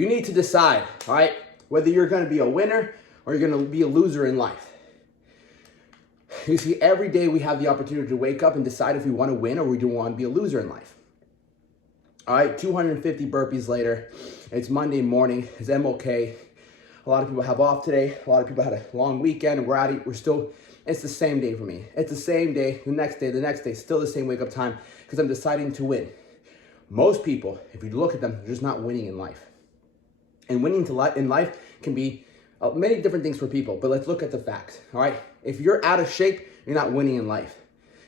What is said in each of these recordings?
You need to decide, all right, whether you're going to be a winner or you're going to be a loser in life. You see, every day we have the opportunity to wake up and decide if we want to win or we do want to be a loser in life. All right, 250 burpees later. It's Monday morning. It's MLK. A lot of people have off today. A lot of people had a long weekend, and it's the same day for me. It's the same day, the next day, still the same wake up time because I'm deciding to win. Most people, if you look at them, they're just not winning in life. And winning in life can be many different things for people, but let's look at the facts, all right? If you're out of shape, you're not winning in life.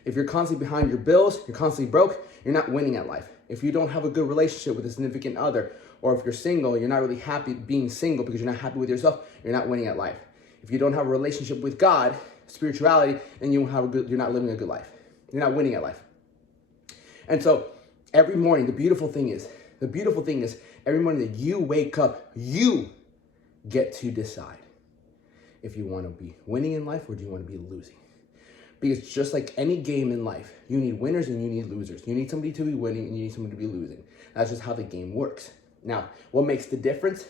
If you're constantly behind your bills, you're constantly broke, you're not winning at life. If you don't have a good relationship with a significant other, or if you're single, you're not really happy being single because you're not happy with yourself, you're not winning at life. If you don't have a relationship with God, spirituality, then you're not living a good life. You're not winning at life. And so every morning, the beautiful thing is, every morning that you wake up, you get to decide if you want to be winning in life or do you want to be losing. Because just like any game in life, you need winners and you need losers. You need somebody to be winning and you need somebody to be losing. That's just how the game works. Now, what makes the difference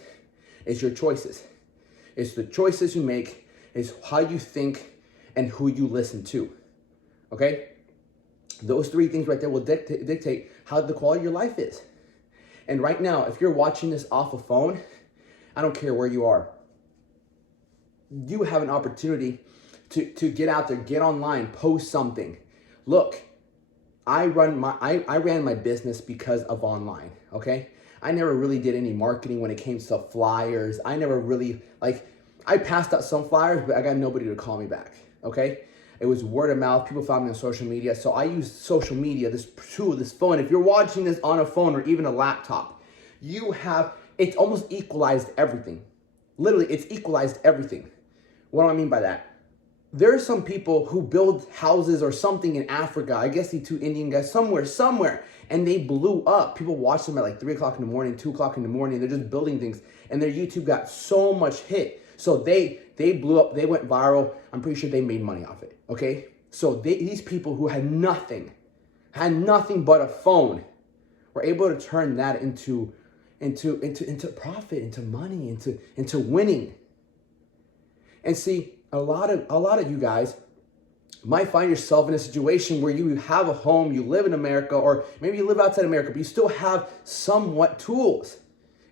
is your choices. It's the choices you make, is how you think and who you listen to, okay? Those three things right there will dictate how the quality of your life is. And right now, if you're watching this off a phone, I don't care where you are, you have an opportunity to get out there, get online, post something. Look, I ran my business because of online, okay? I never really did any marketing when it came to flyers. I never really, I passed out some flyers, but I got nobody to call me back, okay? It was word of mouth. People found me on social media. So I used social media, this tool, this phone. If you're watching this on a phone or even a laptop, it's almost equalized everything. Literally, it's equalized everything. What do I mean by that? There are some people who build houses or something in Africa. I guess the two Indian guys somewhere, and they blew up. People watch them at 3 o'clock in the morning, 2 o'clock in the morning. They're just building things, and their YouTube got so much hit. So they blew up. They went viral. I'm pretty sure they made money off it. Okay, so these people who had nothing but a phone, were able to turn that into profit, into money, into winning. And see, a lot of you guys might find yourself in a situation where you have a home, you live in America, or maybe you live outside America, but you still have somewhat tools.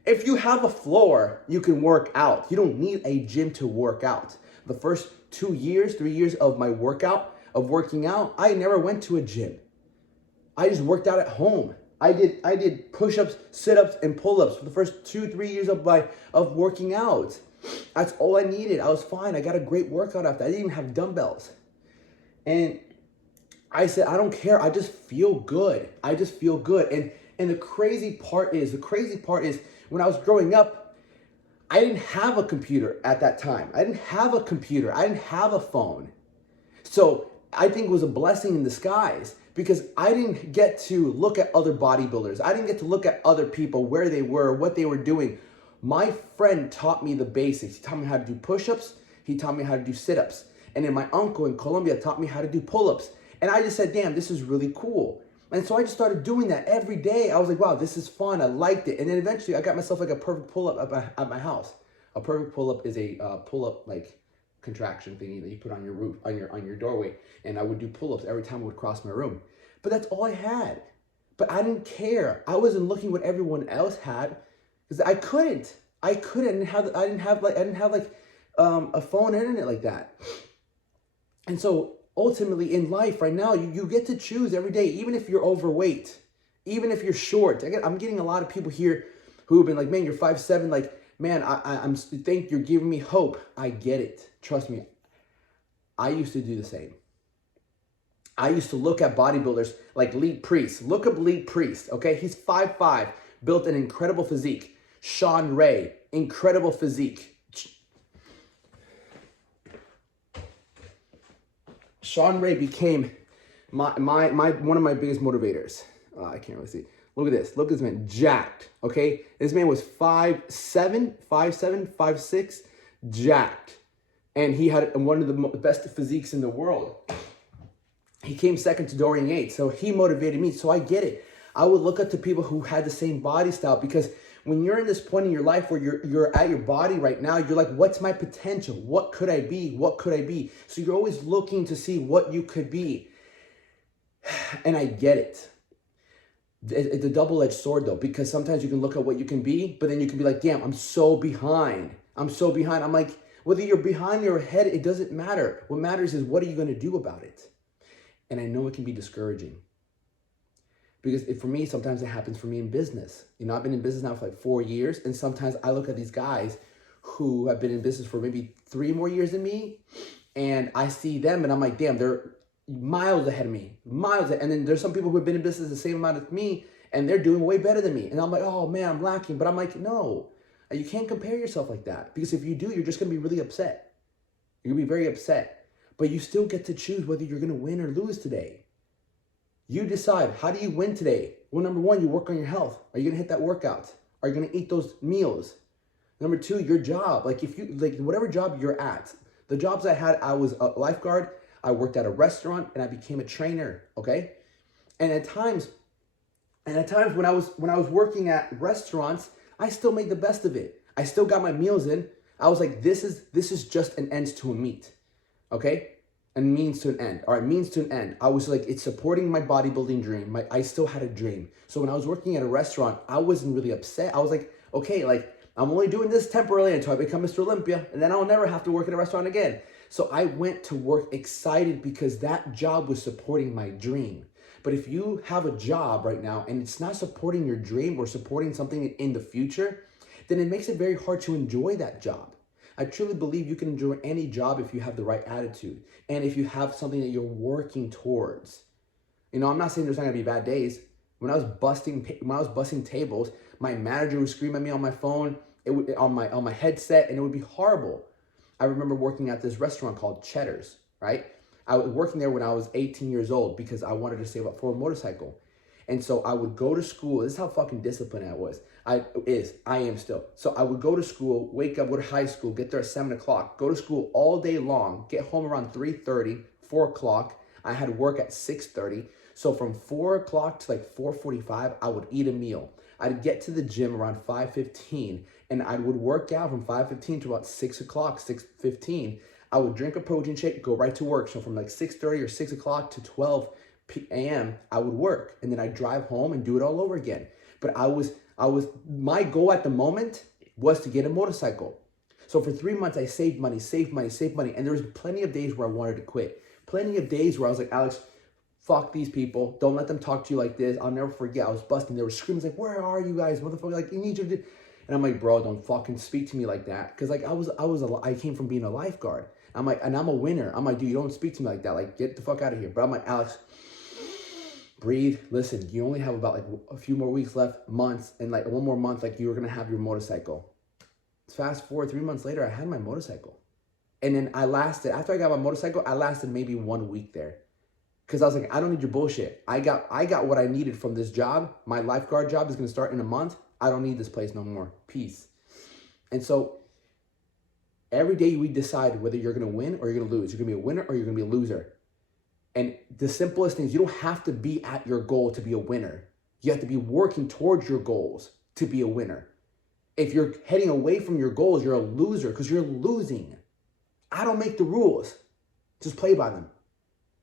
If you have a floor, you can work out. You don't need a gym to work out. The first 3 years of my working out, I never went to a gym. I just worked out at home. I did push-ups, sit-ups, and pull-ups for the first 2-3 years of working out. That's all I needed. I was fine. I got a great workout after. I didn't even have dumbbells. And I said, I don't care. I just feel good. And the crazy part is when I was growing up, I didn't have a computer at that time. I didn't have a phone. So I think it was a blessing in disguise because I didn't get to look at other bodybuilders. I didn't get to look at other people, where they were, what they were doing. My friend taught me the basics. He taught me how to do push-ups. He taught me how to do sit-ups. And then my uncle in Colombia taught me how to do pull-ups. And I just said, damn, this is really cool. And so I just started doing that every day. I was like, wow, this is fun. I liked it. And then eventually I got myself a perfect pull-up at my house. A perfect pull-up is a pull-up contraction thingy that you put on your roof, on your doorway. And I would do pull-ups every time I would cross my room. But that's all I had. But I didn't care. I wasn't looking what everyone else had because I couldn't. I didn't have a phone or internet like that. And so ultimately in life right now, you get to choose every day, even if you're overweight, even if you're short. I'm getting a lot of people here who have been like, man, you're 5'7", man, I'm think you're giving me hope. I get it. Trust me. I used to do the same. I used to look at bodybuilders like Lee Priest. Look up Lee Priest, okay? He's 5'5", built an incredible physique. Sean Ray, incredible physique. Sean Ray became one of my biggest motivators. I can't really see. Look at this. Look at this man, jacked, okay? This man was 5'7", 5'6", jacked. And he had one of the best physiques in the world. He came second to Dorian Yates, so he motivated me. So I get it. I would look up to people who had the same body style because When you're in this point in your life where you're at your body right now, you're like, what's my potential? What could I be? What could I be? So you're always looking to see what you could be. And I get it. It's a double-edged sword though, because sometimes you can look at what you can be, but then you can be like, damn, I'm so behind. I'm so behind. I'm like, whether you're behind or ahead, it doesn't matter. What matters is what are you going to do about it? And I know it can be discouraging. Because for me, sometimes it happens for me in business. You know, I've been in business now for like 4 years, and sometimes I look at these guys who have been in business for maybe 3 more years than me, and I see them and I'm like, damn, they're miles ahead of me, miles ahead. And then there's some people who have been in business the same amount as me, and they're doing way better than me. And I'm like, oh man, I'm lacking. But I'm like, no, you can't compare yourself like that, because if you do, you're just gonna be really upset. You're gonna be very upset. But you still get to choose whether you're gonna win or lose today. You decide, how do you win today? Well, number one, you work on your health. Are you gonna hit that workout? Are you gonna eat those meals? Number two, your job. Like if you, like whatever job you're at, the jobs I had, I was a lifeguard, I worked at a restaurant, and I became a trainer, okay? And at times when I was working at restaurants, I still made the best of it. I still got my meals in. I was like, this is just an end to a meet, okay? And means to an end. All right, means to an end. I was like, it's supporting my bodybuilding dream. I still had a dream. So when I was working at a restaurant, I wasn't really upset. I was like, okay, like I'm only doing this temporarily until I become Mr. Olympia, and then I'll never have to work at a restaurant again. So I went to work excited because that job was supporting my dream. But if you have a job right now and it's not supporting your dream or supporting something in the future, then it makes it very hard to enjoy that job. I truly believe you can enjoy any job if you have the right attitude and if you have something that you're working towards. You know, I'm not saying there's not gonna be bad days. When I was busting tables, my manager would scream at me on my phone, on my headset, and it would be horrible. I remember working at this restaurant called Cheddar's, right? I was working there when I was 18 years old because I wanted to save up for a motorcycle. And so I would go to school. This is how fucking disciplined I was. I am still. So I would go to school, wake up, go to high school, get there at 7 o'clock, go to school all day long, get home around 3:30, 4 o'clock. I had work at 6:30. So from 4 o'clock to like 4:45, I would eat a meal. I'd get to the gym around 5:15, and I would work out from 5:15 to about 6 o'clock, 6:15. I would drink a protein shake, go right to work. So from like 6:30 or 6 o'clock to 12 a.m., I would work, and then I'd drive home and do it all over again. But my goal at the moment was to get a motorcycle. So for 3 months, I saved money, and there was plenty of days where I wanted to quit. Plenty of days where I was like, Alex, fuck these people. Don't let them talk to you like this. I'll never forget. I was busting. They were screaming like, where are you guys? Motherfucker, like, you need to do. And I'm like, bro, don't fucking speak to me like that. Cause like I came from being a lifeguard. I'm like, and I'm a winner. I'm like, dude, you don't speak to me like that. Like, get the fuck out of here. But I'm like, Alex, breathe. Listen, you only have about like a few more weeks left, months, and like 1 more month, like you were gonna have your motorcycle. Fast forward 3 months later, I had my motorcycle. And then after I got my motorcycle, I lasted maybe 1 week there. Cause I was like, I don't need your bullshit. I got what I needed from this job. My lifeguard job is gonna start in a month. I don't need this place no more. Peace. And so every day we decide whether you're gonna win or you're gonna lose. You're gonna be a winner or you're gonna be a loser. And the simplest thing is you don't have to be at your goal to be a winner. You have to be working towards your goals to be a winner. If you're heading away from your goals, you're a loser because you're losing. I don't make the rules. Just play by them.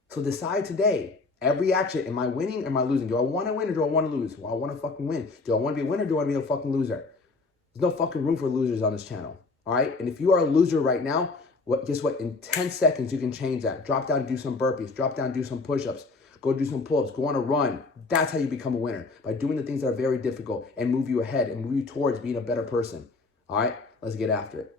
So decide today, every action, am I winning or am I losing? Do I want to win or do I want to lose? Well, I want to fucking win. Do I want to be a winner or do I want to be a fucking loser? There's no fucking room for losers on this channel. All right? And if you are a loser right now, guess what? In 10 seconds, you can change that. Drop down and do some burpees. Drop down and do some push-ups. Go do some pull-ups. Go on a run. That's how you become a winner. By doing the things that are very difficult and move you ahead and move you towards being a better person. All right? Let's get after it.